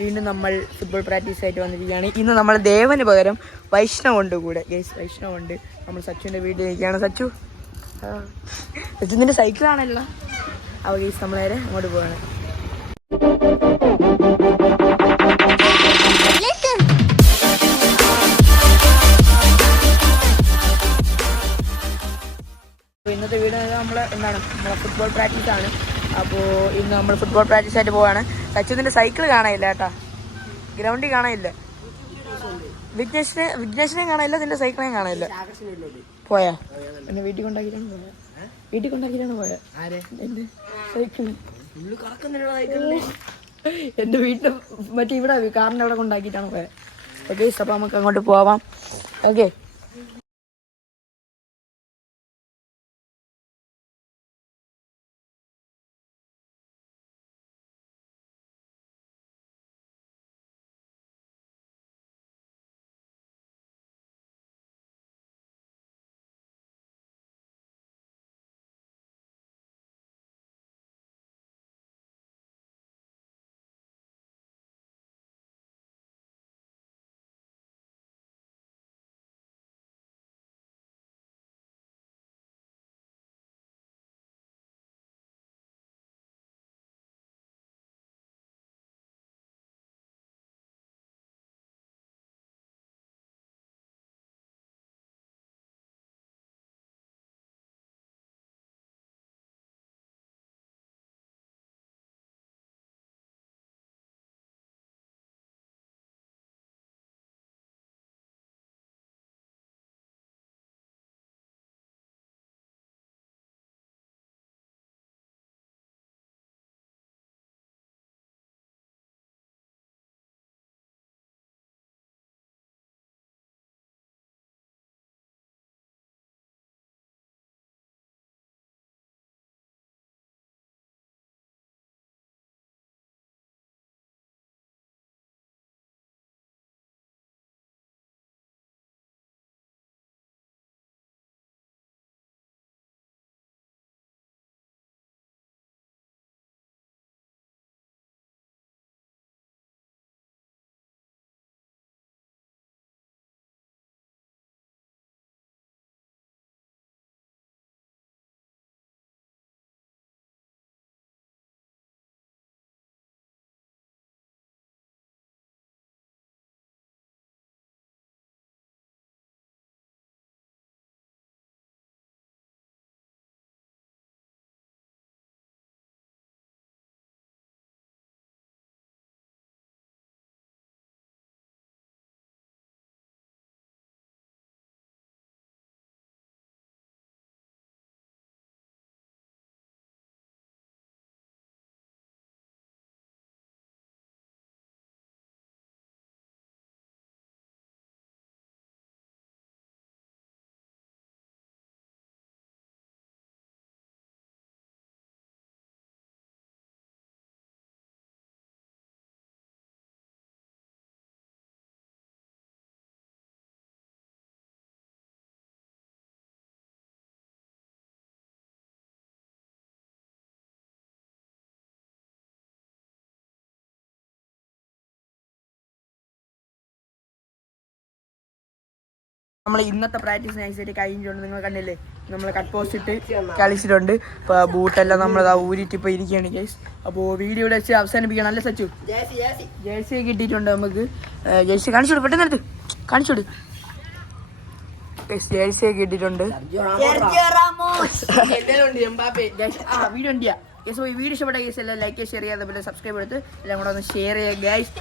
വീണ്ടും നമ്മൾ football practice ആയിട്ട് വന്നിരിക്കുകയാണ്. ഇന്ന് നമ്മൾ ദേവന് പകരം വൈഷ്ണവുണ്ട് കൂടെ. ഗൈസ് വൈഷ്ണവുണ്ട്. നമ്മൾ സച്ചുവിൻ്റെ വീട്ടിലിരിക്കുകയാണ്. സച്ചുവിൻ്റെ സൈക്കിളാണല്ലോ. അപ്പോൾ ഗൈസ് നമ്മൾ നേരെ അങ്ങോട്ട് പോവാണ്. ഇന്നത്തെ വീഡിയോ നമ്മളെ ഫുട്ബോൾ പ്രാക്ടീസാണ്. അപ്പോൾ ഇന്ന് നമ്മൾ ഫുട്ബോൾ പ്രാക്ടീസ് ആയിട്ട് പോവാണ്. സച്ചിൻ്റെ സൈക്കിൾ കാണാനില്ല കേട്ടാ, ഗ്രൗണ്ടിൽ കാണാനില്ല. വിഘ്നേഷിനെയും കാണാനില്ല, നിന്റെ സൈക്കിളേയും കാണാനില്ല. പോയാ എന്നെ വീട്ടിൽ കൊണ്ടാക്കിയിട്ടാണ് പോയാ എന്റെ സൈക്കിൾ എന്റെ വീട്ടിൽ മറ്റേ ഇവിടെ കാറിന്റെ അവിടെ കൊണ്ടാക്കിയിട്ടാണ് പോയത്. ഓക്കെ, അപ്പൊ നമുക്ക് അങ്ങോട്ട് പോവാം. ഓക്കെ, നമ്മൾ ഇന്നത്തെ പ്രാക്ടീസ് നൈസായിട്ട് കഴിഞ്ഞിട്ടുണ്ട്. നിങ്ങൾ കണ്ടില്ലേ, നമ്മൾ കട്ട് പോസ്റ്റ് ഇട്ട് കളിച്ചിട്ടുണ്ട്. ഇപ്പോൾ ബൂട്ടെല്ലാം നമ്മൾ ഊരിയിട്ട് ഇപ്പോൾ ഇരിക്കുകയാണ് ഗൈസ്. അപ്പോൾ വീഡിയോ ഇവിടെ വെച്ച് അവസാനിപ്പിക്കണം അല്ലേ സച്ചു? ജേഴ്സി കിട്ടിയിട്ടുണ്ട് നമുക്ക്. ജേഴ്സി കാണിച്ചോട്, പെട്ടെന്ന് എടുത്ത് കാണിച്ചോട്. ജേഴ്സി കിട്ടിയിട്ടുണ്ട്. വീഡിയോ ഉണ്ടിയാ ഗൈസ്. ഈ വീഡിയോ ഇഷ്ടപ്പെട്ട ഗൈസ് എല്ലാം ലൈക്ക് ഷെയർ ചെയ്യാതെ സബ്സ്ക്രൈബ് എടുത്ത് എല്ലാം കൂടെ ഒന്ന് ഷെയർ ചെയ്യുക ഗൈസ്.